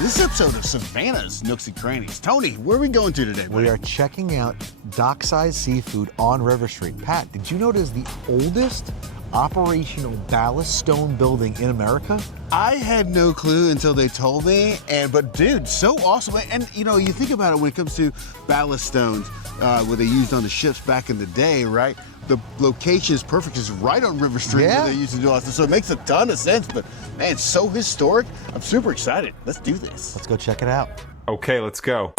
This episode of Savannah's Nooks and Crannies. Tony, where are we going to today, buddy? We are checking out Dockside Seafood on River Street. Pat, did you know it is the oldest operational ballast stone building in America? I had no clue until they told me, but dude, so awesome. And you know, you think about it when it comes to ballast stones, where they used on the ships back in the day, right? The location is perfect. It's right on River Street where they used to do all this. So it makes a ton of sense, but man, it's so historic. I'm super excited. Let's do this. Let's go check it out. Okay, let's go.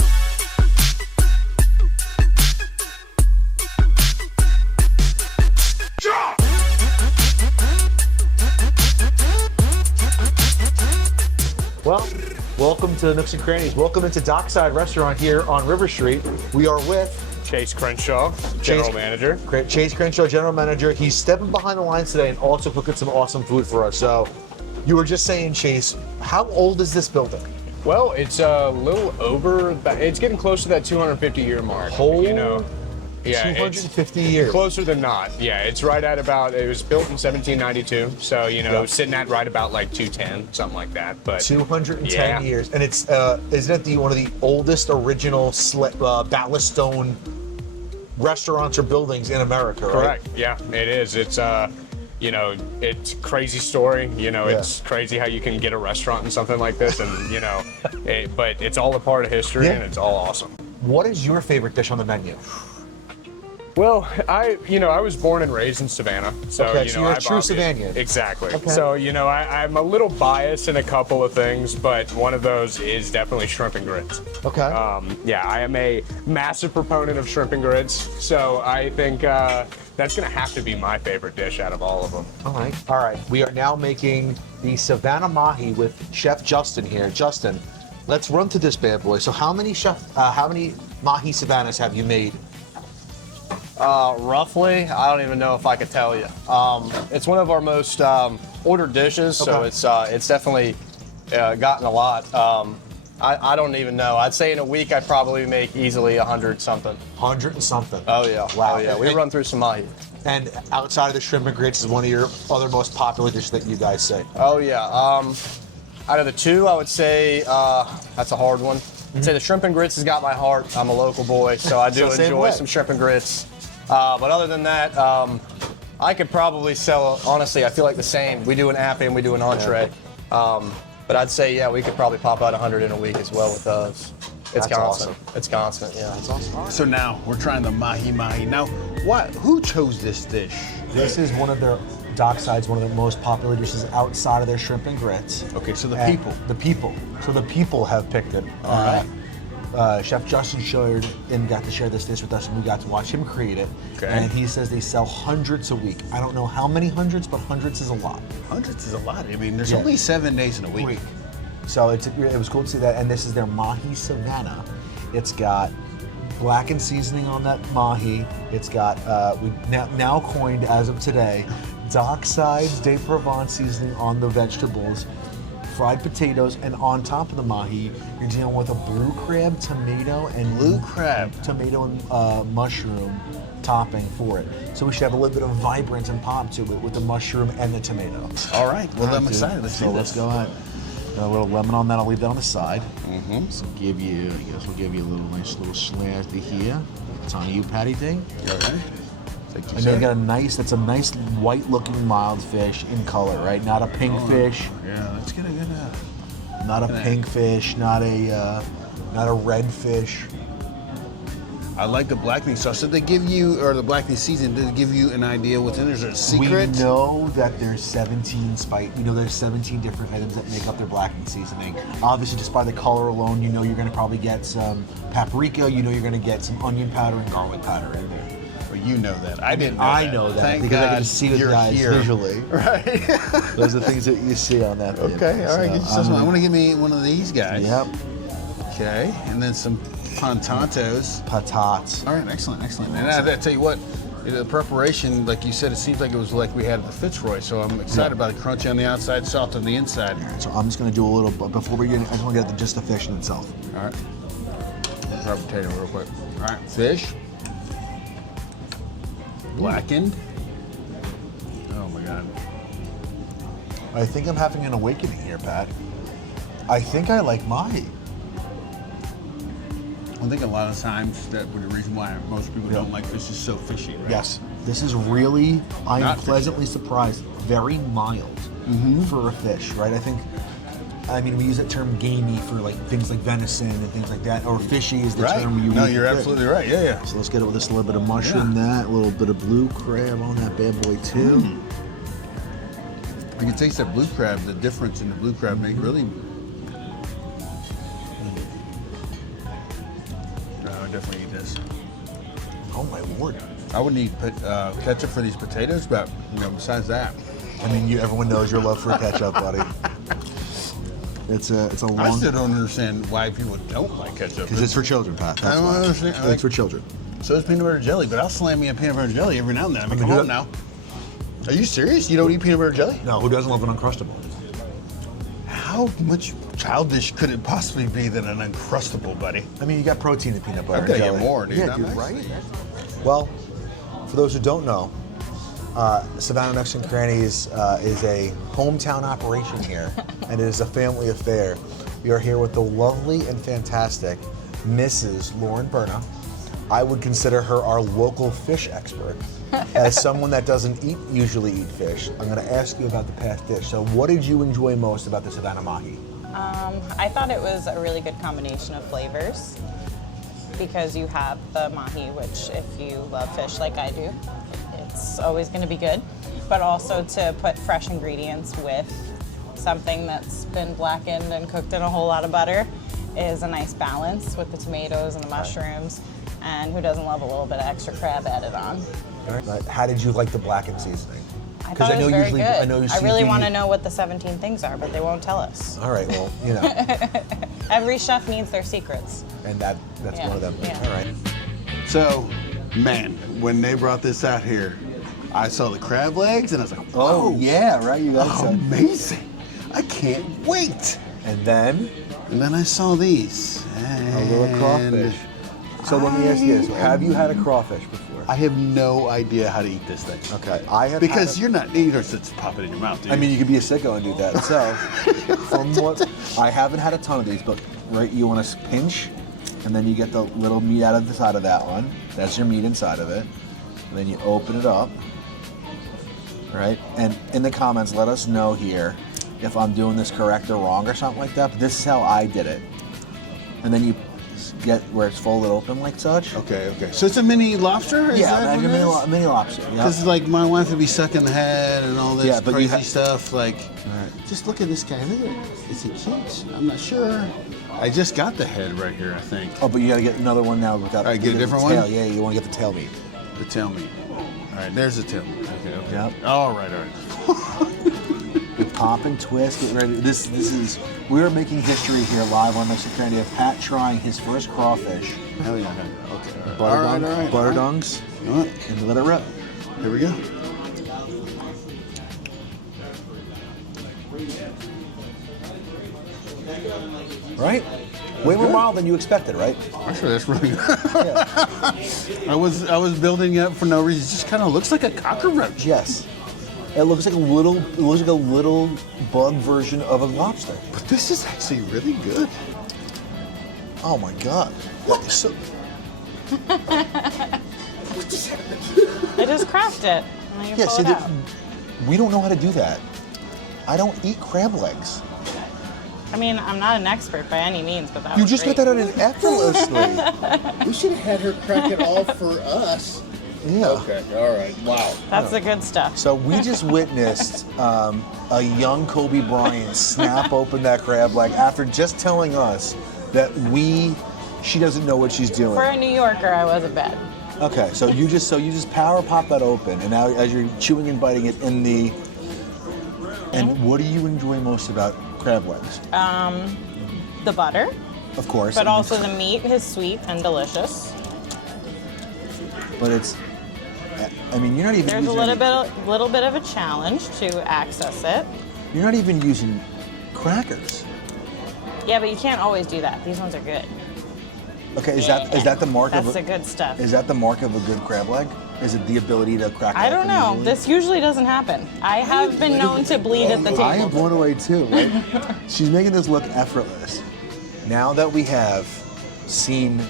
Well, welcome to Nooks and Crannies. Welcome into Dockside Restaurant here on River Street. We are with Chase Crenshaw, General Manager. Great. Chase Crenshaw, General Manager. He's stepping behind the lines today and also cooking some awesome food for us. So you were just saying, Chase, how old is this building? Well, it's a little over, it's getting close to that 250-year mark. You know, yeah, 250 years. Closer than not. Yeah, it's right at about, it was built in 1792. So, you know, sitting at right about like 210, something like that. But 210 years. And it's, isn't it one of the oldest original ballast stone restaurants or buildings in America, right? Correct. Yeah, it is. It's you know, it's crazy story. You know, it's crazy how you can get a restaurant in something like this, and you know, but it's all a part of history, and it's all awesome. What is your favorite dish on the menu? Well, I was born and raised in Savannah, so okay, you know, so you're a true Savannian. Exactly. Okay. So you know, I'm a little biased in a couple of things, but one of those is definitely shrimp and grits. Okay. Yeah, I am a massive proponent of shrimp and grits, so I think that's gonna have to be my favorite dish out of all of them. All right. We are now making the Savannah Mahi with Chef Justin here. Justin, let's run through this bad boy. So how many Mahi Savannahs have you made? Roughly, I don't even know if I could tell you. It's one of our most ordered dishes, so it's definitely gotten a lot. I don't even know. I'd say in a week I probably make easily 100 something. 100 and something. Oh yeah. Wow. Oh yeah. We run through some mahi. And outside of the shrimp and grits is one of your other most popular dishes that you guys say. Oh yeah. Out of the two, I would say that's a hard one. I'd say the shrimp and grits has got my heart. I'm a local boy, so I do enjoy some shrimp and grits. But other than that, I could probably sell, honestly, I feel like the same. We do an app and we do an entree. But I'd say, yeah, we could probably pop out 100 in a week as well with those. It's constant. Awesome. It's constant, yeah. That's awesome. So now we're trying the Mahi Mahi. Now, who chose this dish? This is one of their Dockside's one of the most popular dishes outside of their shrimp and grits. Okay, so the people. The people. So the people have picked it. All right. Chef Justin shared and got to share this dish with us, and we got to watch him create it. Okay. And he says they sell hundreds a week. I don't know how many hundreds, but hundreds is a lot. Hundreds is a lot. I mean, there's only 7 days in a week. So it was cool to see that. And this is their Mahi Savannah. It's got blackened seasoning on that mahi. It's got we now coined as of today, Dockside's de Provence seasoning on the vegetables. Fried potatoes, and on top of the mahi, you're dealing with a blue crab, tomato, and mushroom topping for it. So we should have a little bit of vibrance and pop to it with the mushroom and the tomato. All right. Well, I'm excited. Let's do this. Let's go ahead. A little lemon on that. I'll leave that on the side. So I guess we'll give you a nice little slant here. It's on you, Patty D. All right. And then you got a nice white-looking mild fish in color, right? Not a pink fish. Yeah, let's get a good. Not a pink fish. Not a red fish. I like the blackening sauce. Did they give you, or the blackening season? Did it give you an idea what's in there? Is there a secret? We know that there's 17 there's 17 different items that make up their blackening seasoning. Obviously, just by the color alone, you know you're going to probably get some paprika. You know you're going to get some onion powder and garlic powder in there. You know that. I didn't know I that. know that Thank because God I can see the you're guys here. visually. Right. Those are the things that you see on that. Okay, all right. Get yourself some. I want to give me one of these guys. Yep. Okay, and then some pantantos. Patats. All right, excellent. And I tell you what, the preparation, like you said, it seems like it was like we had at the Fitzroy, so I'm excited about it. Crunchy on the outside, soft on the inside. All right, so I'm just going to do a little, before we get in, I just want to get just the fish in itself. All right. Try potato real quick. All right, fish. Blackened. Oh my God. I think I'm having an awakening here, Pat. I think I like mahi. I think a lot of times that the reason why most people don't like fish is so fishy, right? Yes. This is really, I am Not pleasantly surprised, very mild for a fish, right? I mean, we use that term gamey for like things like venison and things like that, or fishy is the term we use. No, you're absolutely right. Yeah, yeah. So let's get it with this little bit of mushroom, a little bit of blue crab on that bad boy too. You can taste that blue crab, the difference in the blue crab make really. I would definitely eat this. Oh my lord. I wouldn't eat ketchup for these potatoes, but besides that. I mean, everyone knows your love for ketchup, buddy. It's a long. I still don't understand why people don't like ketchup. Because it's for children, Pat. That's I don't why. understand. It's for children. So is peanut butter jelly, but I'll slam me a peanut butter jelly every now and then. I mean, come on now. Are you serious? You don't eat peanut butter jelly? No, who doesn't love an Uncrustable? How much childish could it possibly be than an Uncrustable, buddy? I mean, you got protein in peanut butter. I've got to jelly. get more, dude. Yeah, dude, right? Well, for those who don't know, Savannah Nooks and Crannies is a hometown operation here, and it is a family affair. We are here with the lovely and fantastic Mrs. Lauren Berna. I would consider her our local fish expert. As someone that doesn't usually eat fish, I'm going to ask you about the past dish. So what did you enjoy most about the Savannah Mahi? I thought it was a really good combination of flavors because you have the mahi, which if you love fish like I do, it's always going to be good. But also to put fresh ingredients with something that's been blackened and cooked in a whole lot of butter is a nice balance with the tomatoes and the mushrooms. And who doesn't love a little bit of extra crab added on? But how did you like the blackened seasoning? I thought it was very good. I really want to know. know what the 17 things are, but they won't tell us. All right, well, Every chef needs their secrets. and that's Yeah, one of them. yeah. All right. So, man, when they brought this out here, I saw the crab legs and I was like, whoa, yeah, right. You got some. amazing. I can't wait. And then And then I saw these. a little crawfish. So let me ask you this: have you had a crawfish before? I have no idea how to eat this thing. Okay, I have. Because you're not, you don't just pop it in your mouth, do you? I mean, you could be a sicko and do that. So, from what I haven't had a ton of these, but right, you want to pinch, and then you get the little meat out of the side of that one. That's your meat inside of it. And then you open it up, right? And in the comments, let us know here if I'm doing this correct or wrong or something like that. But this is how I did it. And then you get where it's folded open like such. Okay, okay. So it's a mini lobster? Is Yeah, that like a what it is? mini lobster. Yeah. Because like my wife would be sucking the head and all this Yeah, but you crazy stuff. Like, just look at this guy. Look at it. Is he cute? I'm not sure. I just got the head right here, I think. Oh, but you got to get another one now without. All right, get a different the tail. one? Yeah, you want to get the tail meat. The tail meat. All right, there's the tail meat. Okay, okay. Yep. All right, all right. We pop and twist. Get ready. This is. We are making history here live on Next to Candy of Pat trying his first crawfish. Hell yeah. Okay. Butter All right, dung- all right. butter all right. dunks, All right. and let it rip. Here we go. Right? Way more mild than you expected, right? Actually, that's really good. I was building it up for no reason. It just kind of looks like a cockroach. Yes. It looks like a little bug version of a lobster. But this is actually really good. Oh my god. So, I just cracked it. And then you yeah, pull see, it out. we don't know how to do that. I don't eat crab legs. I mean, I'm not an expert by any means, but that You was just great. got that out in effortlessly. We should have had her crack it all for us. Yeah. Okay, all right. Wow. That's the good stuff. So we just witnessed a young Kobe Bryant snap open that crab leg after just telling us that she doesn't know what she's doing. For a New Yorker, I was a bet. Okay, so you just power pop that open, and now as you're chewing and biting it in the. And what do you enjoy most about crab legs? The butter, Of course. but also the meat is sweet and delicious. But it's. I mean, you're not even. There's a using little bit of a challenge to access it. You're not even using crackers. Yeah, but you can't always do that. These ones are good. Okay, is that the mark That's of the good stuff. Is that the mark of a good crab leg? Is it the ability to crack? I don't know. easily? This usually doesn't happen. I have been known to bleed at the I am table. blown away too. Right? She's making this look effortless. Now that we have seen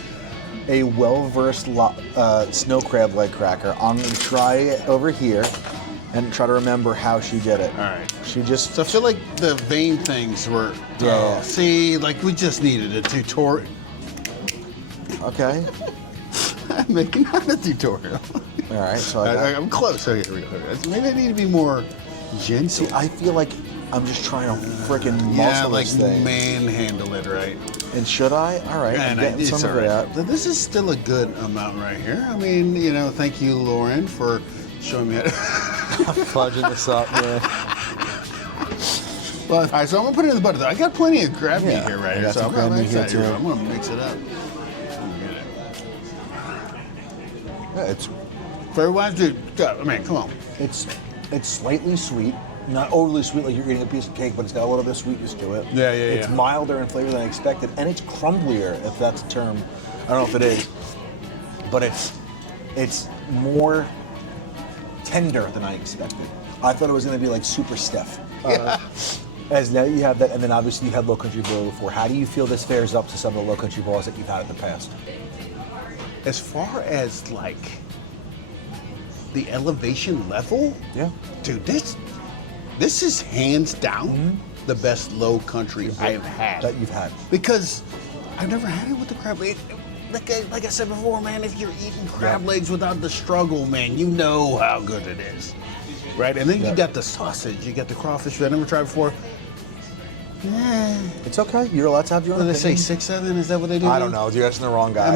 a well-versed snow crab leg cracker, I'm gonna try it over here and try to remember how she did it. All right. She just. So I feel like the vein things were. Yeah. See, like we just needed a tutorial. Okay. I'm making not a tutorial. All right. So I got, I'm close. Okay, here we go. Maybe I need to be more gentle. see, I feel like I'm just trying to freaking yeah, muscle like this thing. manhandle it, right? And should I? All right. I'm getting some of it out. But this is still a good amount right here. I mean, you know, thank you, Lauren, for showing me how to. Fudging this up, man. Well, all right, so I'm gonna put it in the butter. I got plenty of crab meat Yeah, here, right I here. got So some I'm crab gonna meat here, mix it. too. I'm gonna mix it up. Yeah, it's Flavor-wise, dude, I mean, come on. it's slightly sweet. Not overly sweet like you're eating a piece of cake, but it's got a little bit of sweetness to it. Yeah, It's milder in flavor than I expected, and it's crumblier, if that's a term. I don't know if it is, but it's more tender than I expected. I thought it was going to be like super stiff. As now you have that, and then obviously you had Low Country Boil before. How do you feel this fares up to some of the Low Country Boils that you've had in the past? As far as like the elevation level, Yeah. dude, this is hands down the best low country I have had. That you've had. Because I've never had it with the crab leg. Like I said before, man, if you're eating crab legs without the struggle, man, you know how good it is. Right? And then you got the sausage, you got the crawfish that I never tried before. Yeah. It's okay. You're allowed to have your own What do they say, opinion. 6-7? Is that what they do? I don't know. You're asking the wrong guy. I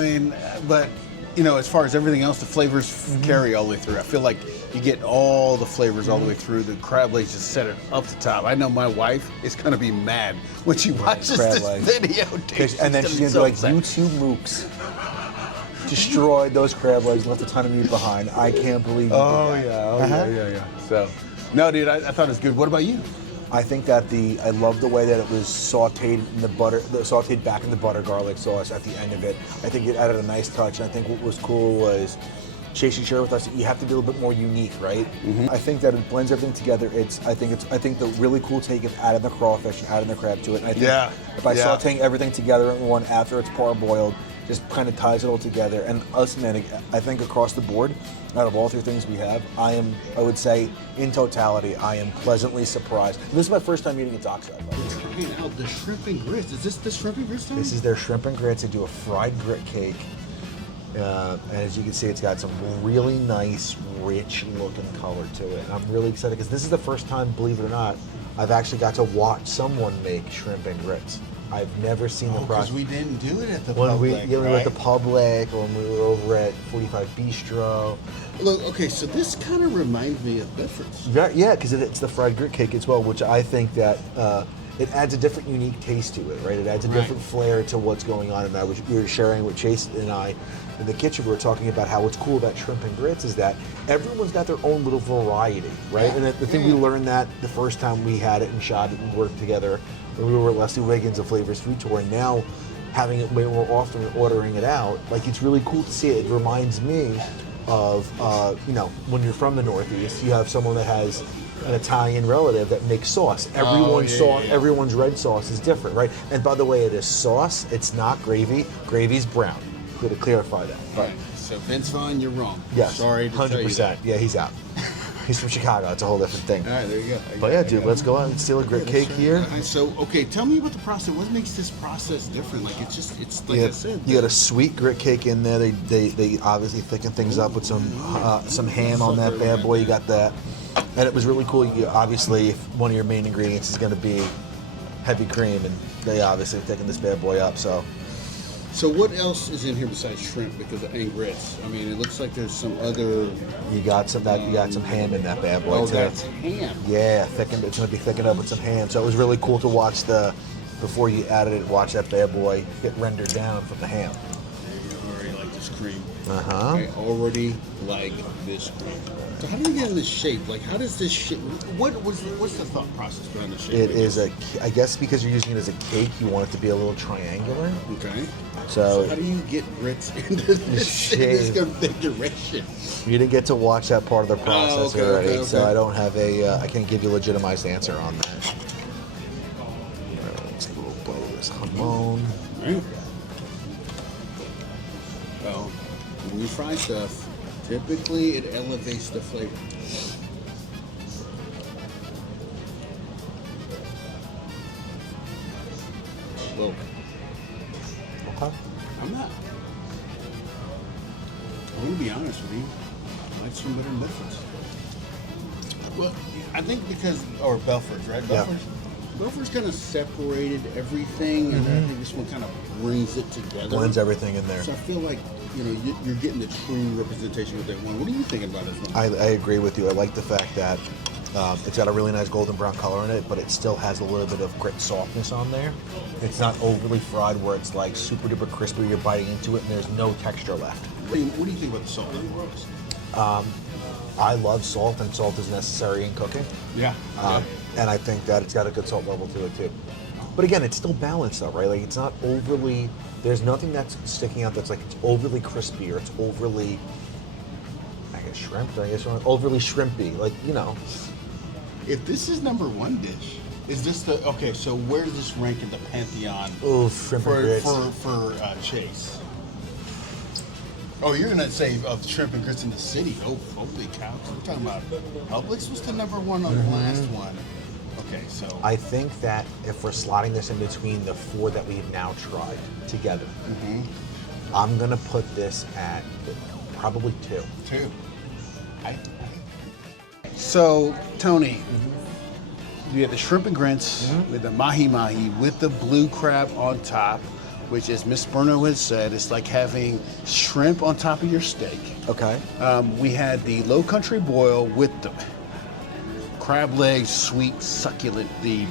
mean, but you know, as far as everything else, the flavors carry all the way through. I feel like you get all the flavors all the way through. The crab legs just set it up the top. I know my wife is gonna be mad when she watches crab this legs. video, dude. And then she's gonna be like, so "You upset. two mooks destroyed those crab legs, left a ton of meat behind. I can't believe you Oh did that." yeah. So, no, dude, I thought it was good. What about you? I think that I love the way that it was sautéed in the butter, sautéed back in the butter garlic sauce at the end of it. I think it added a nice touch. And I think what was cool was Chasey shared with us that you have to be a little bit more unique, right? I think that it blends everything together. I think the really cool take is adding the crawfish and adding the crab to it. And I think by sautéing everything together in one after it's parboiled, just kind of ties it all together. And us, man, I think across the board, out of all three things we have, I would say, in totality, I am pleasantly surprised. And this is my first time eating at Dockside, by the way. Trying out the shrimp and grits. Is this the shrimp and grits time? This is their shrimp and grits. They do a fried grit cake. And as you can see, it's got some really nice, rich looking color to it. And I'm really excited because this is the first time, believe it or not, I've actually got to watch someone make shrimp and grits. I've never seen the process. Because we didn't do it at the When we public, were at the right? public, or when we were over at 45 Bistro. Look, okay, so this kind of reminds me of Bedford's. Yeah, because it's the fried grit cake as well, which I think that it adds a different, unique taste to it, right? It adds a different flair to what's going on. And we were sharing with Chase and I in the kitchen. We were talking about how what's cool about shrimp and grits is that everyone's got their own little variety, right? And the thing we learned that the first time we had it and shot it and worked together when we were at Leslie Wiggins' of Flavors Food Tour, and now having it way more often and ordering it out, like it's really cool to see it. It reminds me of, when you're from the Northeast, you have someone that has an Italian relative that makes sauce. Everyone's red sauce is different, right? And by the way, it is sauce. It's not gravy. Gravy's brown. Good to clarify that. All right, so Vince Vaughn, you're wrong. Yes, Sorry to tell you 100%. that. Yeah, he's out. He's from Chicago. It's a whole different thing. All right, there you go. But yeah, dude, let's go out and steal a grit cake here. All right, so, okay, tell me about the process. What makes this process different? Like, it's like I said. You got a sweet grit cake in there. They obviously thicken things up with some ham on that bad boy. You got that, and it was really cool. Obviously, if one of your main ingredients is going to be heavy cream, and they obviously thicken this bad boy up. So what else is in here besides shrimp and grits? I mean, it looks like there's some other. You got some ham in that bad boy Oh, too. that's ham. Yeah, thickened. It's going to be thickened up with some ham. So it was really cool to watch before you added it, watch that bad boy get rendered down from the ham. Already like this cream. Uh-huh. I already like this cream. So how do you get in this shape? Like, how does this shape? What's the thought process behind the shape? It is I guess because you're using it as a cake, you want it to be a little triangular. Okay. So how do you get grits into this configuration? You didn't get to watch that part of the process already, okay. so I don't have I can't give you a legitimized answer on that. Let's little bowl of this jamon. Right. Well, when you fry stuff, typically it elevates the flavor. Whoa. Okay. I'm not. I'm gonna be honest with you. I like some better than Bedford's. Well, I think because, or Belford's, right? Yeah. Belford's kind of separated everything, and I think this one kind of brings it together. Blends everything in there. So I feel like, you know, you're getting the true representation of that one. What are you thinking about this one? I agree with you. I like the fact that it's got a really nice golden brown color in it, but it still has a little bit of grit softness on there. It's not overly fried where it's like super duper crispy, you're biting into it and there's no texture left. What do you think about the salt? I love salt, and salt is necessary in cooking. Yeah. And I think that it's got a good salt level to it too. But again, it's still balanced though, right? Like it's not overly, there's nothing that's sticking out that's like it's overly crispy or it's overly, I guess shrimp, overly shrimpy. Like, you know. If this is number one dish, is this the, okay, so where does this rank in the pantheon Shrimp and grits. for Chase? Oh, you're gonna say of shrimp and grits in the city. Oh, holy cow. We're talking about Publix was the number one on the last one. Okay, so. I think that if we're slotting this in between the 4 that we've now tried together, I'm gonna put this at probably 2. 2. So, Tony, we have the shrimp and grits with the Mahi Mahi with the blue crab on top, which, as Miss Berno has said, is like having shrimp on top of your steak. Okay. We had the Low Country boil with the crab legs, sweet, succulent, the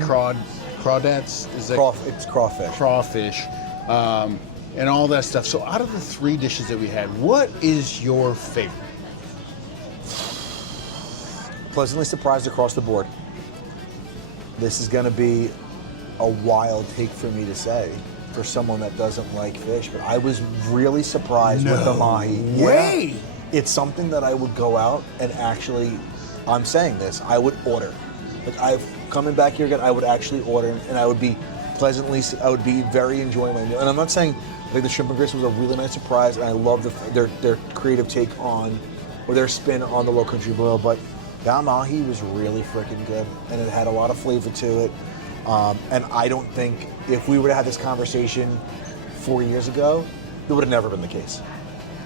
crawdads. Is that It's crawfish. crawfish, and all that stuff. So, out of the 3 dishes that we had, what is your favorite? Pleasantly surprised across the board. This is going to be a wild take for me to say for someone that doesn't like fish, but I was really surprised with the Mahi. way! Yeah. It's something that I would go out and actually, I'm saying this, I would order. Like coming back here again, I would actually order, and I would be very enjoying my meal. And I'm not saying, I think the shrimp and grits was a really nice surprise, and I love their creative take on, or their spin on the Low Country boil, but that Mahi was really freaking good, and it had a lot of flavor to it. And I don't think if we were to have this conversation 4 years ago, it would have never been the case.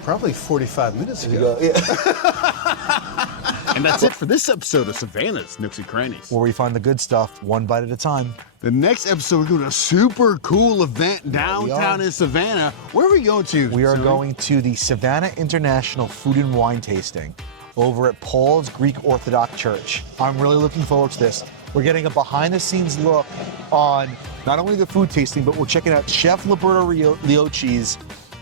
Probably 45 minutes ago. And that's it for this episode of Savannah's Nooks and Crannies. Where we find the good stuff one bite at a time. The next episode, we're going to a super cool event downtown in Savannah. Where are we going to? We are going to the Savannah International Food and Wine Tasting over at Paul's Greek Orthodox Church. I'm really looking forward to this. We're getting a behind-the-scenes look on not only the food tasting, but we're checking out Chef Roberto Liocci's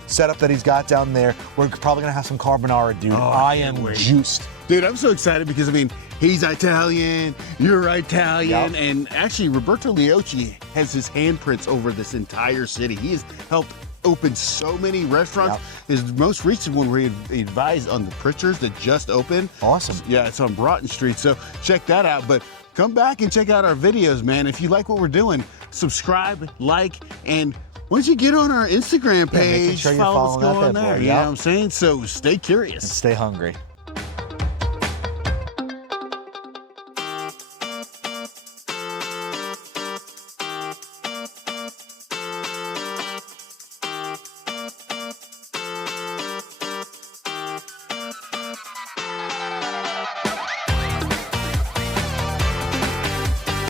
setup that he's got down there. We're probably gonna have some carbonara, dude. I am juiced. Dude, I'm so excited because, I mean, he's Italian, you're Italian, and actually Roberto Liocci has his handprints over this entire city. He has helped open so many restaurants. His most recent one where he advised on the Pritchard's that just opened. Awesome. Yeah, it's on Broughton Street, so check that out. But come back and check out our videos, man. If you like what we're doing, subscribe, like, and once you get on our Instagram page, making sure you're follow what's following going that on there. boy. You know what I'm saying? So stay curious. Stay hungry.